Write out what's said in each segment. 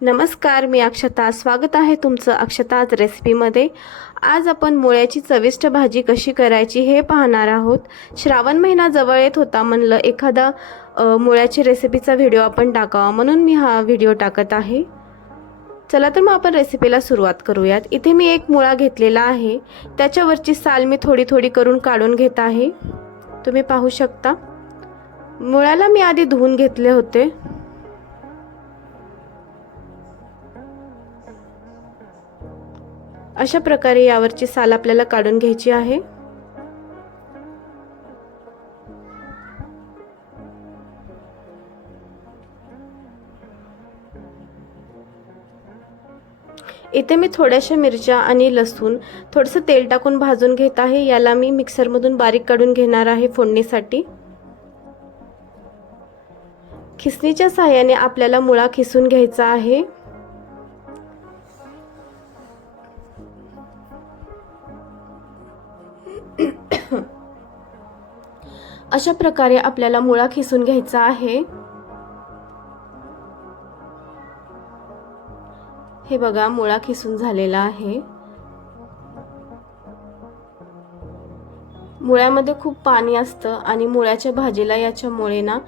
नमस्कार मी अक्षता. स्वागत आहे तुमचं अक्षताज रेसिपीमध्ये. आज आपण मुळ्याची चविष्ट भाजी कशी करायची हे पाहणार आहोत. श्रावण महिना जवळ येत होता म्हणलं एखादा मुळ्याची रेसिपीचा व्हिडिओ आपण टाकावा म्हणून मी हा व्हिडिओ टाकत आहे. चला तर मग आपण रेसिपीला सुरुवात करूयात. इथे मी एक मुळा घेतलेला आहे. त्याच्यावरची साल मी थोडी थोडी करून काढून घेत आहे. तुम्ही पाहू शकता. मुळ्याला मी आधी धुवून घेतले होते. अशा प्रकारे यावरची साल आपल्याला काढून घ्यायची आहे. इथे मी थोड्याशा मिरच्या आणि लसूण थोडंसं तेल टाकून भाजून घेत आहे. याला मी मिक्सरमधून बारीक काढून घेणार आहे फोडणीसाठी. खिसणीच्या साह्याने आपल्याला मुळा खिसून घ्यायचा आहे. अशा प्रकारे आपल्याला मुळा खिसून घ्यायचा आहे. हे बघा मुळा खिसून झालेला आहे. मुळ्यामध्ये खूप पाणी असतं आणि मुळ्याच्या भाजीला याच्यामुळे ना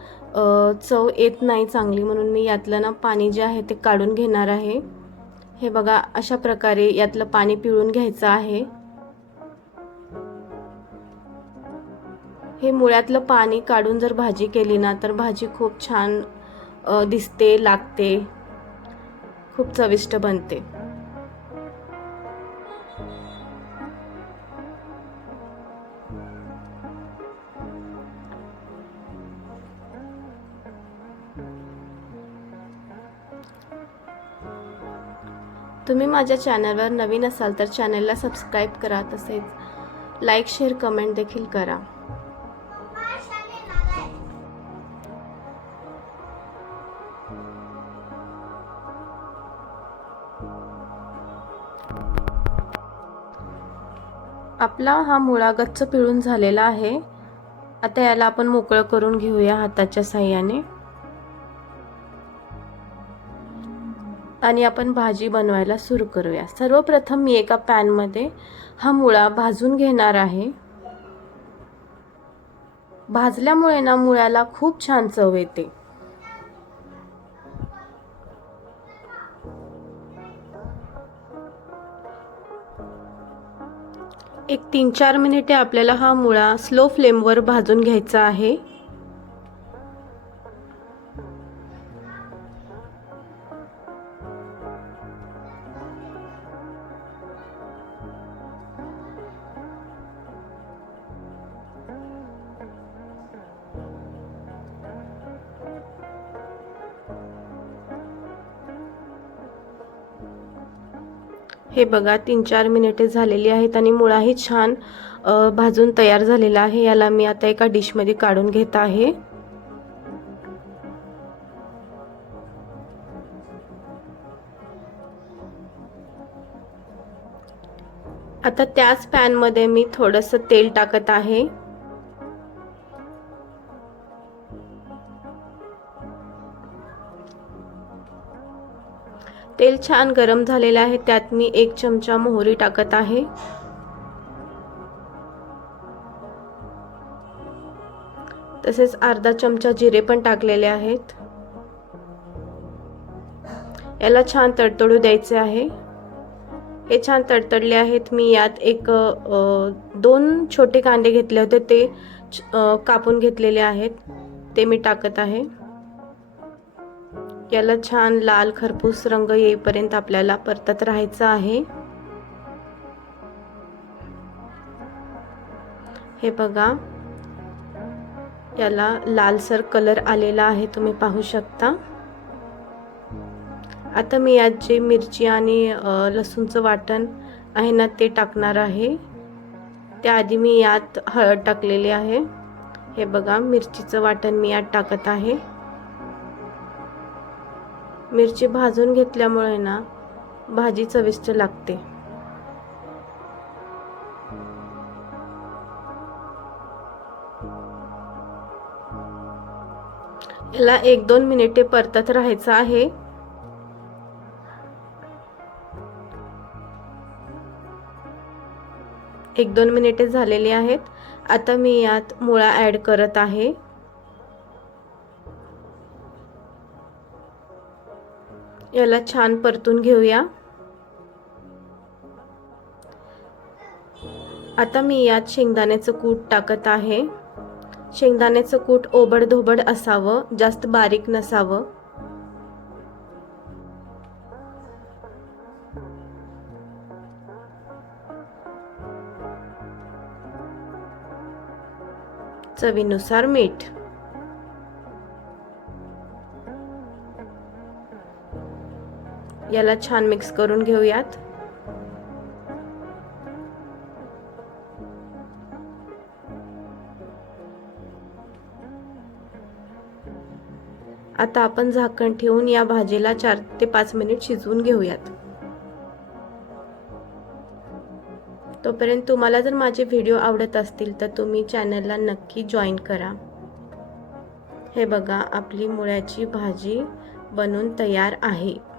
चव येत नाही चांगली. म्हणून मी यातलं ना पाणी जे आहे ते काढून घेणार आहे. हे बघा अशा प्रकारे यातलं पाणी पिळून घ्यायचं आहे. हे मुळ्यातलं पाणी काढून जर भाजी केली ना तर भाजी खूप छान दिसते लागते. खूप चविष्ट बनते. तुम्ही माझ्या चॅनलवर नवीन असाल तर चॅनलला सबस्क्राईब करा तसेच लाईक शेअर कमेंट देखील करा. आपला हा मुळा गच्च पिळून झालेला आहे. आता याला आपण मोकळं करून घेऊया हाताच्या साह्याने. आणि आपण भाजी बनवायला सुरू करूया. सर्वप्रथम मी एका पॅनमध्ये हा मुळा भाजून घेणार आहे. भाजल्यामुळे ना मुळ्याला खूप छान चव येते. एक तीन चार मिनिटे आपल्याला हा मुळा स्लो फ्लेमवर भाजून घ्यायचा आहे. हे बघा तीन चार मिनिटे झालेली आहेत आणि मुळाही छान भाजून तयार झालेला आहे. याला मी आता एका डिशमध्ये काढून घेत आहे. आता त्याच पॅनमध्ये मी थोडंसं तेल टाकत आहे. तेल छान गरम झालेलं आहे त्यात मी एक चमचा मोहरी टाकत आहे. तसेच अर्धा चमचा जिरे पण टाकलेले आहेत. याला छान तडतडू द्यायचे आहे. हे छान तडतडले आहेत. मी यात एक दोन छोटे कांदे घेतले होते ते कापून घेतलेले आहेत. ते मी टाकत आहे. याला छान लाल खरपूस रंग येईपर्यंत आपल्याला परतत राहायचं आहे. हे बघा. याला लालसर कलर आलेला आहे तुम्ही पाहू शकता. आता मी यात जे मिरची आणि लसूणचं वाटण आहे ना ते टाकणार आहे. त्याआधी मी यात हळद टाकलेली आहे. हे बघा मिरचीचं वाटण मी यात टाकत आहे. मिरची भाजून घेतल्यामुळे ना भाजी चविष्ट लागते. याला एक दोन मिनिटे परतत राहायचं आहे. एक दोन मिनिटे झालेली आहेत. आता मी यात मुळा ॲड करत आहे. याला छान परतून घेऊया. आता मी यात शेंगदाण्याचं कूट टाकत आहे. शेंगदाण्याचं कूट ओबडधोबड असावं जास्त बारीक नसावं. चवीनुसार मीठ. याला छान मिक्स करून घेऊयात. आता आपण झाकण ठेवून या भाजीला चार ते पाच मिनिट शिजवून घेऊयात. तोपर्यंत तुम्हाला जर माझे व्हिडिओ आवडत असतील तर तुम्ही चॅनलला नक्की जॉईन करा. हे बघा आपली मुळ्याची भाजी बनून तयार आहे.